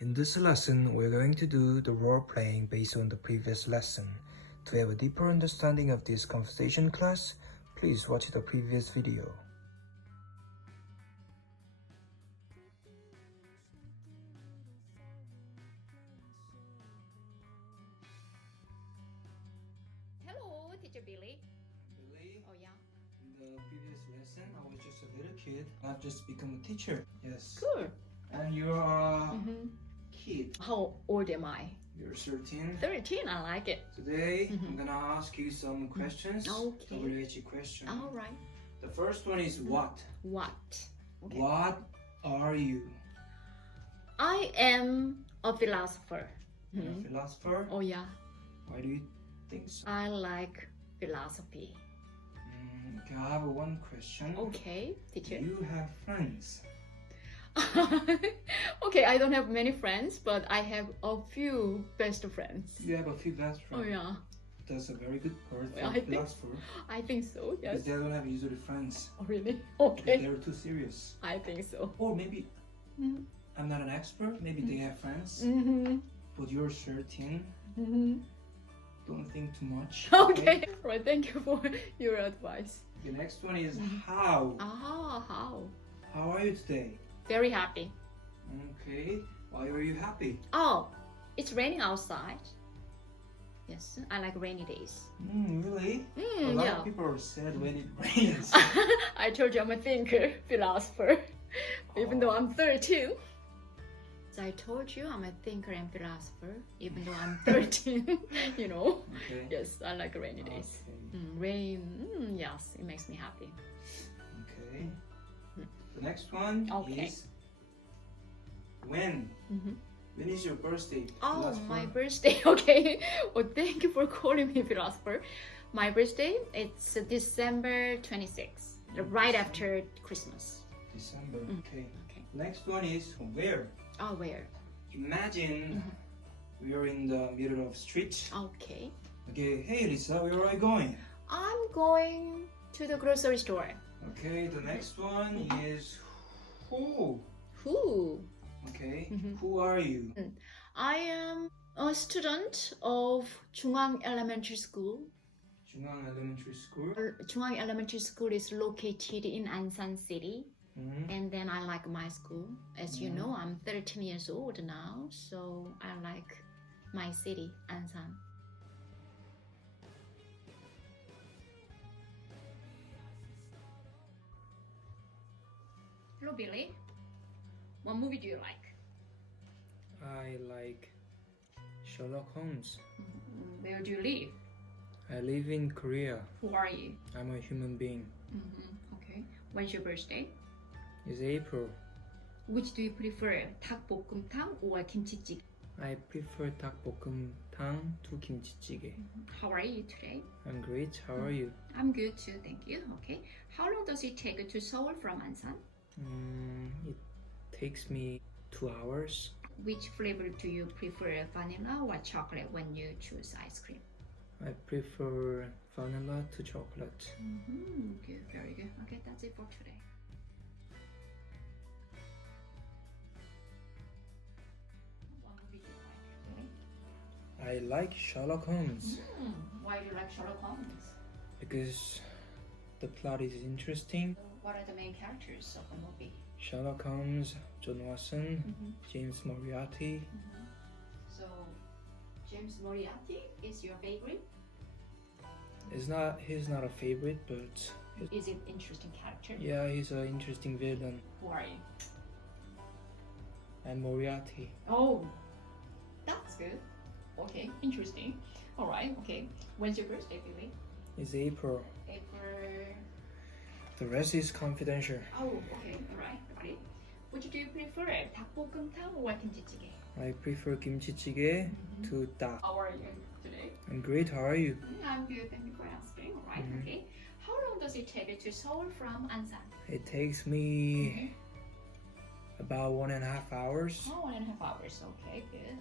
In this lesson, we're going to do the role playing based on the previous lesson. To have a deeper understanding of this conversation class, please watch the previous video. Hello, Teacher Billy. Billy, Oh yeah. in the previous lesson, I was just a little kid. I've just become a teacher. Yes. Cool. And you're a kid. How old am I? You're 13. 13. I like it. Today, I'm gonna ask you some questions. Okay. WH question. All right. The first one is what? What? Okay. What are you? I am a philosopher. You're a philosopher? Oh yeah. Why do you think so? I like philosophy. Okay, I have one question. Okay, Do teacher. you have friends? Okay, I don't have many friends, but I have a few best friends. You have a few best Oh friends. yeah. That's a very good word for I a think- philosopher. I think so. Yes. Because they don't have usually friends. Oh really? Because Okay. they're too serious. I think so. Or maybe, Mhm. I'm not an expert, maybe they have friends, Mhm. but you're 13. Mhm. Don't think too much. Okay. Right. Thank you for your advice. The next one is how. How? How are you today? Very happy. Okay. Why are you happy? Oh, it's raining outside. Yes, I like rainy days. Really? A lot Yeah. of people said when it rains. I told you I'm a thinker, philosopher, even though I'm 13. So I told you I'm a thinker and philosopher, even though I'm 13. You know. Okay. Yes, I like rainy days. Okay. Rain. Yes, it makes me happy. Okay. The next one Okay. is when? When is your birthday? Oh, Philosopher? my birthday. Okay. Well, thank you for calling me philosopher. My birthday, it's December 26th, right after Christmas. December. Okay. Okay. Next one is where? Oh, where? Imagine we are in the middle of street. Okay. Okay. Hey Lisa, where are you going? I'm going to the grocery store. Okay. The next one is who? Who? Okay. Who are you? I am a student of Jungwang Elementary School. Jungang Elementary School. Jungwang Elementary School is located in Ansan City. And then I like my school. As you know, I'm 13 years old now, so I like my city, Ansan. Hello, Billy. What movie do you like? I like Sherlock Holmes. Where do you live? I live in Korea. Who are you? I'm a human being. Okay. When's your birthday? It's April. Which do you prefer, 닭볶음탕 or 김치찌개? I prefer 닭볶음탕 to kimchi-jjigae. How are you today? I'm great. How are you? I'm good too, thank you. Okay. How long does it take to Seoul from Ansan? It takes me 2 hours. Which flavor do you prefer, vanilla or chocolate when you choose ice cream? I prefer vanilla to chocolate. Good, very good. Okay, that's it for today. What movie do you like? I like Sherlock Holmes Why do you like Sherlock Holmes? because the plot is interesting. What are the main characters of the movie? Sherlock Holmes, John Watson, James Moriarty. So, James Moriarty is your favorite? He's not a favorite, but Is it interesting character? yeah, he's an interesting villain. Who are you? And Moriarty. Oh, that's good. Okay, interesting. All right, okay. When's your birthday, Billy? It's April. April. The rest is confidential. Oh, okay. All right. Great. Which do you prefer, 닭볶음탕 or 김치찌개? I prefer kimchi-jjigae to dak. How are you today? I'm great. How are you? I'm good. Thank you for asking. All right. Okay. How long does it take to Seoul from Ansan? It takes me about 1.5 hours. Oh, 1.5 hours. Okay, good.